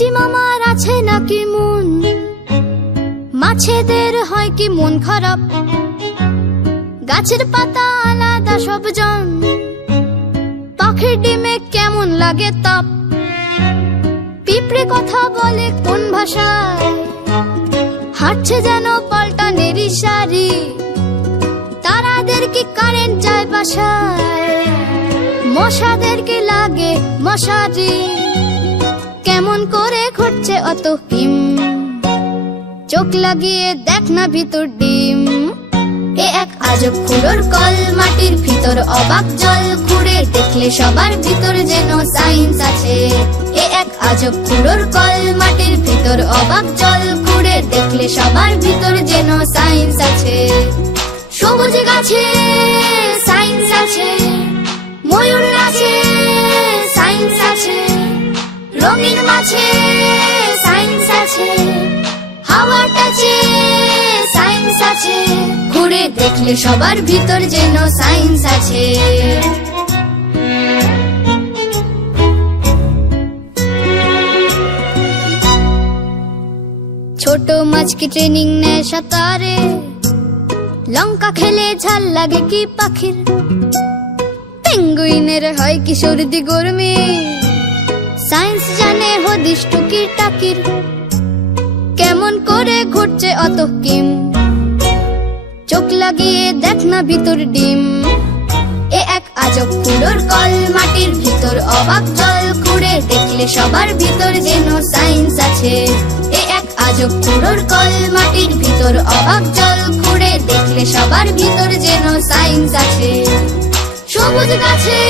মাটি মামার আছে নাকি মন, মাছেদের হয় কি মন খারাপ, গাছের পাতা আলাদা সবজন, পাখির ডিমে কেমন লাগে তাপ, পিঁপড়ে কথা বলে কোন ভাষায়, হাঁটছে যেন পাল্টানের ইশারি, তারাদের কি কারেন্ট যায় বাসায়, মশাদের কি লাগে মশারি, কেমন করে ঘটছে অত হিম, চোখ লাগিয়ে দেখ না ভিতর ডিম। এ এক আজব খুঁড়োর কল, মাটির ভিতর অবাক জল, ঘুরে দেখলে সবার ভিতর যেন সায়েন্স আছে। এ এক আজব খুঁড়োর কল, মাটির ভিতর অবাক জল, ঘুরে দেখলে সবার ভিতর যেন সায়েন্স আছে। সবুজ গাছে সায়েন্স আছে, ময়ূর নাচে সায়েন্স আছে, রঙিন মাছে সায়েন্স আছে, হাওয়ার কাছে সায়েন্স আছে, ঘুরে দেখলে সবার ভিতর যেন সায়েন্স আছে। ছোট মাছ কি ট্রেনিং নেয় সাঁতারে, লঙ্কা খেলে ঝাল লাগে কি পাখির, পেঙ্গুইনের হয় কি সর্দি গরমি, সায়েন্স জানে হদিস টুকির টাকির, কেমন করে ঘুরছে অত কিম, চোখ লাগিয়ে দেখ না ভিতর ডিম। এ এক আজব খুঁড়োর কল, মাটির ভিতর অবাক জল, ঘুরে দেখলে সবার ভিতর যেন সায়েন্স আছে। এ এক আজব খুঁড়োর কল, মাটির ভিতর অবাক জল, ঘুরে দেখলে সবার ভিতর যেন সায়েন্স আছে। সবুজ গাছে